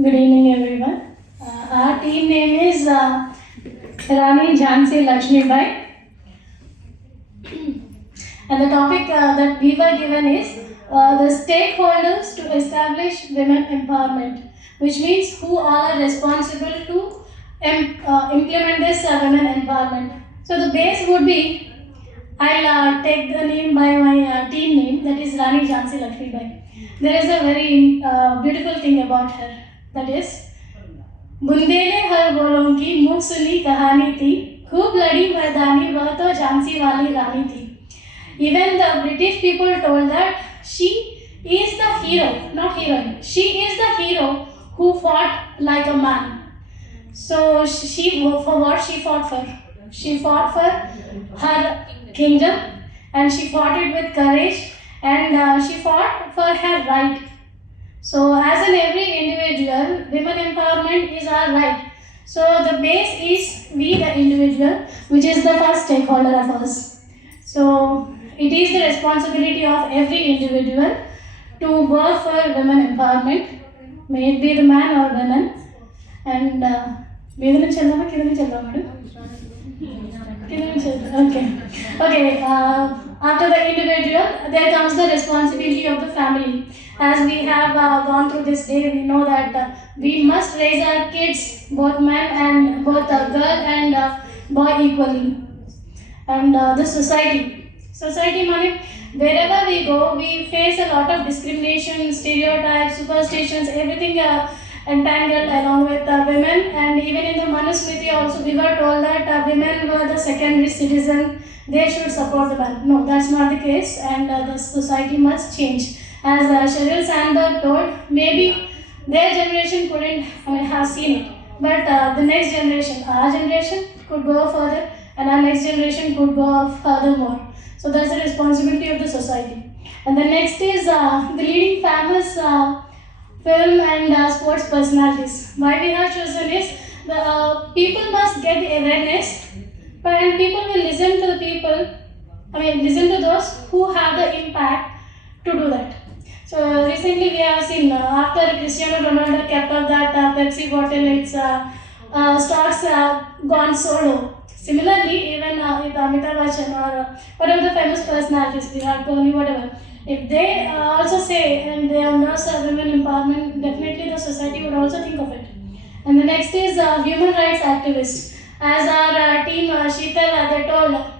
Good evening, everyone. Our team name is Rani Jhansi Lakshmibai, and the topic that we were given is the stakeholders to establish women empowerment, which means who all are responsible to implement this women empowerment. So the base would be, I'll take the name by my team name, that is Rani Jhansi Lakshmibai. There is a very beautiful thing about her, that is Bundele हर बोलों की मुख सुनी कहानी थी, खूब लड़ी मर्दानी वह तो झांसी वाली रानी थी. Even the British people told that she is the hero, not heroine. She is the hero who fought like a man. So she for what she fought for? She fought for her kingdom, and she fought it with courage, and she fought for her right. So as in every individual, women empowerment is our right. So the base is we the individual, which is the first stakeholder of us. So it is the responsibility of every individual to work for women empowerment, may it be the man or women. And okay. After the individual, there comes the responsibility of the family. As we have gone through this day, we know that we must raise our kids, both men and both girl and boy equally. And the society money, wherever we go, we face a lot of discrimination, stereotypes, superstitions, everything entangled along with women. And even in the Manusmriti also, we were told that women were the secondary citizen, they should support the man. No, that's not the case, and the society must change. As Sheryl Sandberg told, maybe their generation couldn't have seen it, but the next generation, our generation, could go further, and our next generation could go furthermore. So that's the responsibility of the society. And the next is the leading famous film and sports personalities. Why we have chosen is the people must get the awareness, and people will listen to the people. Listen to those who have the impact to do that. So recently we have seen after Cristiano Ronaldo kept up that Pepsi bottle, its stocks gone solo. Similarly, even if Amitabh Bachchan or whatever the famous personalities, Virat Kohli, whatever, if they also say and they endorse women empowerment, definitely the society would also think of it. And the next is human rights activists. As our team Sheetal, they told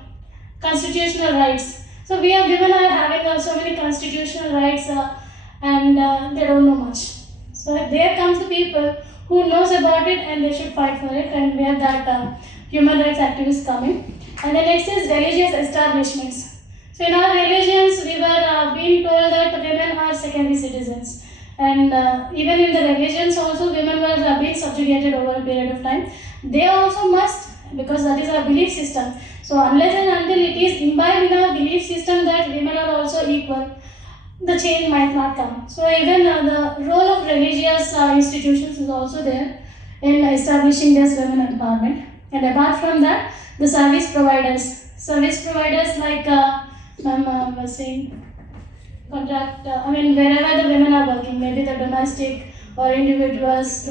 constitutional rights. So we are women are having so many constitutional rights and they don't know much. So there comes the people who knows about it and they should fight for it, and we have that human rights activists coming. And the next is religious establishments. So in our religions, we were being told that women are secondary citizens, and even in the religions also, women were being subjugated over a period of time. They also must, because that is our belief system. So unless and until it is imbibed in our belief system that women are also equal, the change might not come. So even the role of religious institutions is also there in establishing this women empowerment. And apart from that, the service providers like Ma'am was saying, contract, wherever the women are working, maybe the domestic or individuals,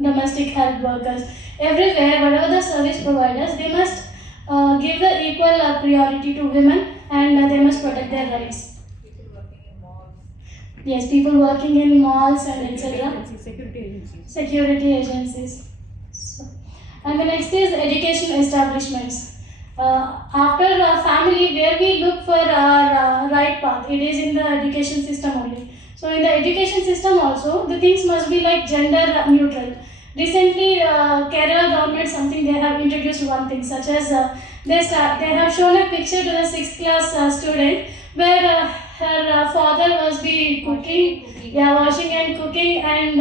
domestic health workers, everywhere, whatever the service providers, they must give the equal priority to women, and they must protect their rights. Yes, people working in malls and etc. Security agencies. So, and the next is education establishments. After family, where we look for our right path, it is in the education system only. So in the education system also, the things must be like gender neutral. Recently, Kerala government something they have introduced one thing, such as they have shown a picture to the 6th class student where her father was be cooking, washing and cooking, and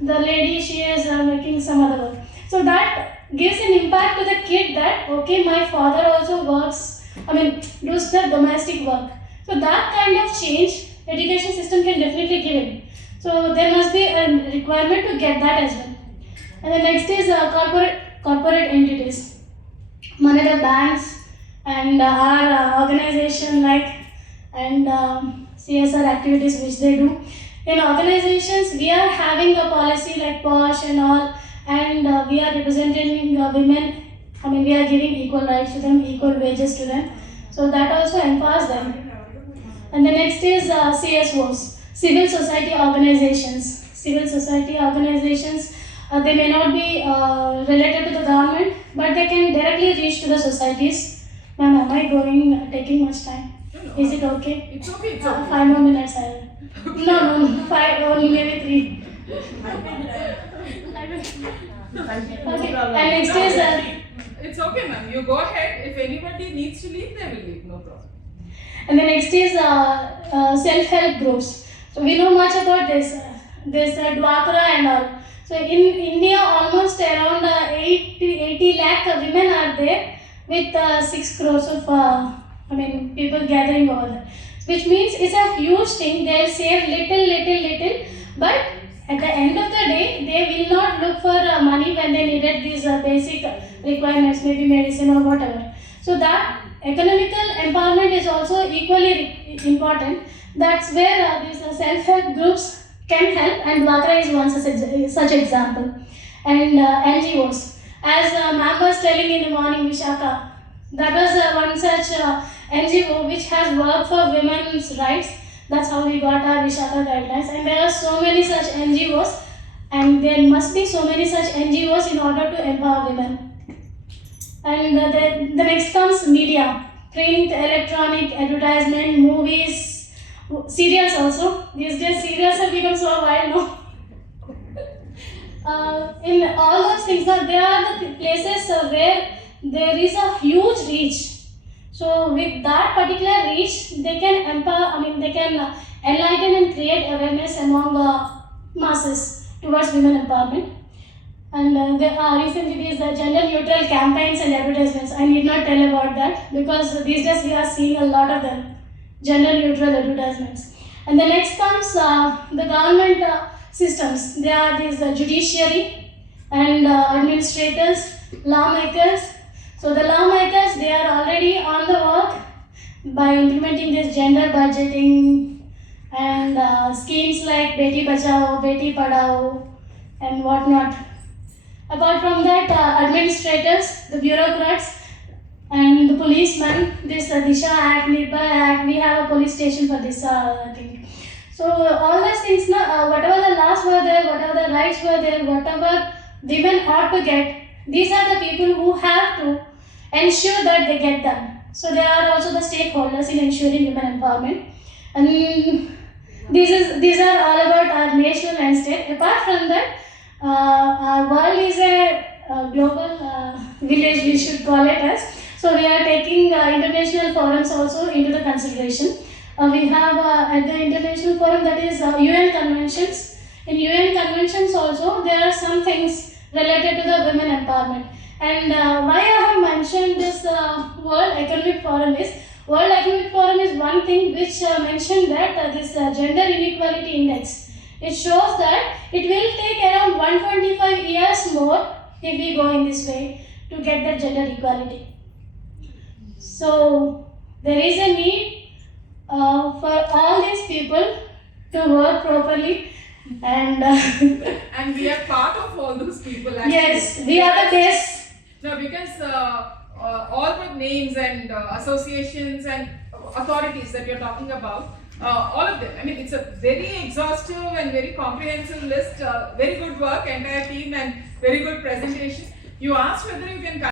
the lady she is making some other work. So that gives an impact to the kid that okay, my father also works, does the domestic work. So that kind of change, education system can definitely give it. So there must be a requirement to get that as well. And the next is corporate entities. One of the banks and our organization and CSR activities which they do. In organizations, we are having a policy like POSH and all, and we are representing women. I mean, we are giving equal rights to them, equal wages to them. So that also empowers them. And the next is CSOs, civil society organizations. Civil society organizations, they may not be related to the government, but they can directly reach to the societies. Ma'am, am I taking much time? No. Is it okay? It's okay. It's okay. 5 more minutes. No, 5, only maybe 3. Okay. And next is It's okay, ma'am. You go ahead. If anybody needs to leave, they will leave. No problem. and the next is self-help groups. So we know much about this. This Dwakra and all. So in India, almost around 80 lakh women are there with 6 crores of people gathering over there. Which means it's a huge thing. They'll save little, but at the end of the day, they will not look for money when they needed these basic requirements, maybe medicine or whatever. So that economical empowerment is also equally important. That's where these self-help groups can help, and Dwakra is one such example. And NGOs, as ma'am was telling in the morning, Vishaka, that was one such NGO which has worked for women's rights. That's how we got our Vishaka guidelines. And there are so many such NGOs, and there must be so many such NGOs in order to empower women. And the next comes media, print, electronic, advertisement, movies, serials also. These days serials have become so wild now. In all those things, there are the places where there is a huge reach. So with that particular reach, they can empower, they can enlighten and create awareness among masses towards women empowerment. And recently these gender neutral campaigns and advertisements. I need not tell about that because these days we are seeing a lot of them, gender neutral advertisements. And the next comes the government systems. There are these judiciary and administrators, lawmakers. So the lawmakers, they are already on the work by implementing this gender budgeting and schemes like Beti Bachao, Beti Padhao and whatnot. Apart from that, administrators, the bureaucrats and the policemen, this Disha Act, Nirbhaya Act, we have a police station for this thing. So all these things, whatever the laws were there, whatever the rights were there, whatever women ought to get, these are the people who have to ensure that they get them. So they are also the stakeholders in ensuring women empowerment. And these are all about our national and state. Apart from that, our world is a global village, we should call it as. So we are taking international forums also into the consideration. We have at the international forum, that is UN conventions. In UN conventions also, there are some things related to the women empowerment. And why I have mentioned this World Economic Forum is, World Economic Forum is one thing which mentioned that this Gender Inequality Index. It shows that it will take around 125 years more if we go in this way to get that gender equality. So there is a need for all these people to work properly and and we are part of all those people actually. Yes, we are the base. No, because all the names and associations and authorities that you're talking about, all of them. I mean, it's a very exhaustive and very comprehensive list. Very good work, entire team, and very good presentation. You asked whether you can